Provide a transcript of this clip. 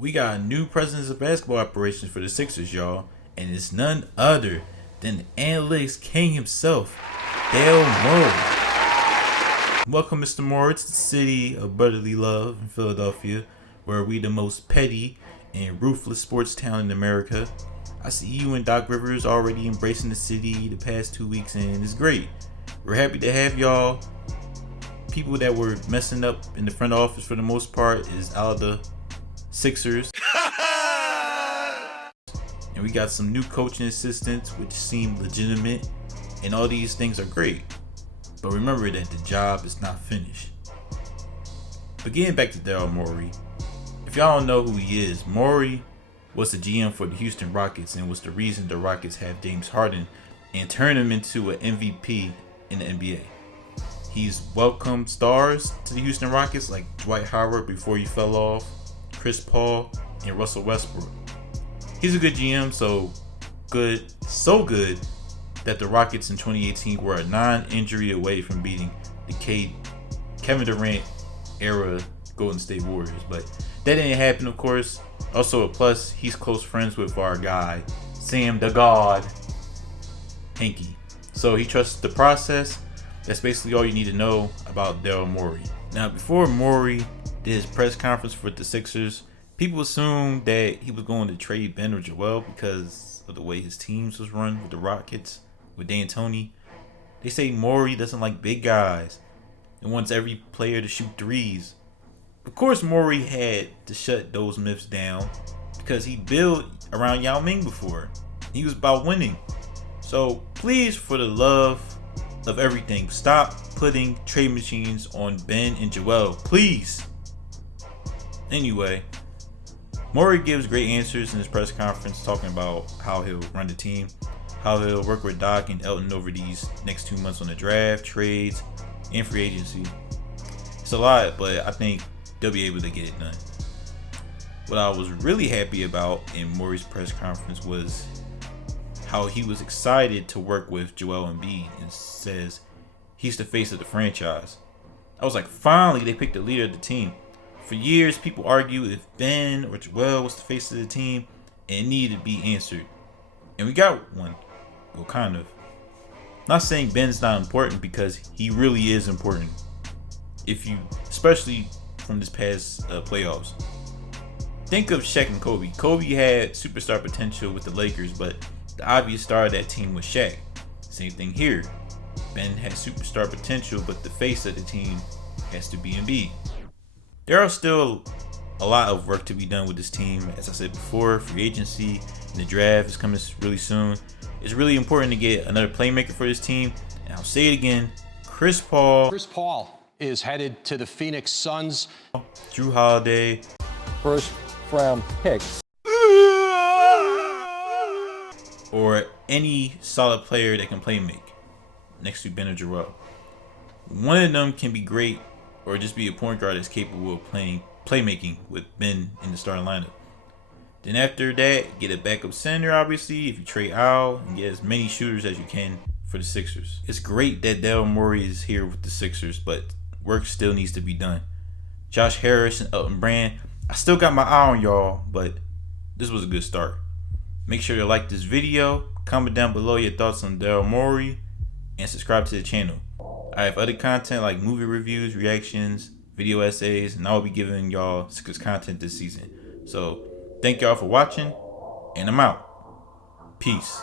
We got new presidents of basketball operations for the Sixers, y'all, and it's none other than the analytics king himself, Daryl Morey. Welcome, Mr. Morey, to the city of brotherly love in Philadelphia, where we the most petty and ruthless sports town in America. I see you and Doc Rivers already embracing the city the past 2 weeks, and it's great. We're happy to have y'all. People that were messing up in the front office for the most part is out of the Sixers. And we got some new coaching assistants which seem legitimate, and all these things are great. But remember that the job is not finished. But getting back to Daryl Morey, if y'all don't know who he is, Morey was the GM for the Houston Rockets and was the reason the Rockets have James Harden and turned him into an MVP in the NBA. He's welcomed stars to the Houston Rockets like Dwight Howard before he fell off, Chris Paul, and Russell Westbrook. He's a good GM, so good that the Rockets in 2018 were a non-injury away from beating the Kevin Durant era Golden State Warriors. But that didn't happen, of course. Also a plus, he's close friends with our guy, Sam the God Hinkie. So he trusts the process. That's basically all you need to know about Daryl Morey. Now, before Morey did his press conference for the Sixers, people assumed that he was going to trade Ben or Joel because of the way his teams was run with the Rockets, with D'Antoni. They say Morey doesn't like big guys and wants every player to shoot threes. Of course, Morey had to shut those myths down because he built around Yao Ming before. He was about winning. So please, for the love of everything, stop putting trade machines on Ben and Joel, please. Anyway, Morey gives great answers in his press conference talking about how he'll run the team, how he'll work with Doc and Elton over these next 2 months on the draft, trades, and free agency. It's a lot, but I think they'll be able to get it done. What I was really happy about in Morey's press conference was how he was excited to work with Joel Embiid and says he's the face of the franchise. I was like, finally they picked the leader of the team. For years, people argue if Ben or Joel was the face of the team, and it needed to be answered. And we got one. Well, kind of. Not saying Ben's not important, because he really is important. Especially from this past playoffs. Think of Shaq and Kobe. Kobe had superstar potential with the Lakers, but the obvious star of that team was Shaq. Same thing here. Ben had superstar potential, but the face of the team has to be Embiid. There are still a lot of work to be done with this team. As I said before, free agency and the draft is coming really soon. It's really important to get another playmaker for this team. And I'll say it again, Chris Paul. Chris Paul is headed to the Phoenix Suns. Jrue Holiday. First round picks. Or any solid player that can play make next to Ben or Joel. One of them can be great or just be a point guard that's capable of playmaking with Ben in the starting lineup. Then after that, get a backup center, obviously, if you trade Al, and get as many shooters as you can for the Sixers. It's great that Daryl Morey is here with the Sixers, but work still needs to be done. Josh Harris and Elton Brand, I still got my eye on y'all, but this was a good start. Make sure to like this video, comment down below your thoughts on Daryl Morey, and subscribe to the channel. I have other content like movie reviews, reactions, video essays, and I'll be giving y'all Sixers content this season. So thank y'all for watching, and I'm out. Peace.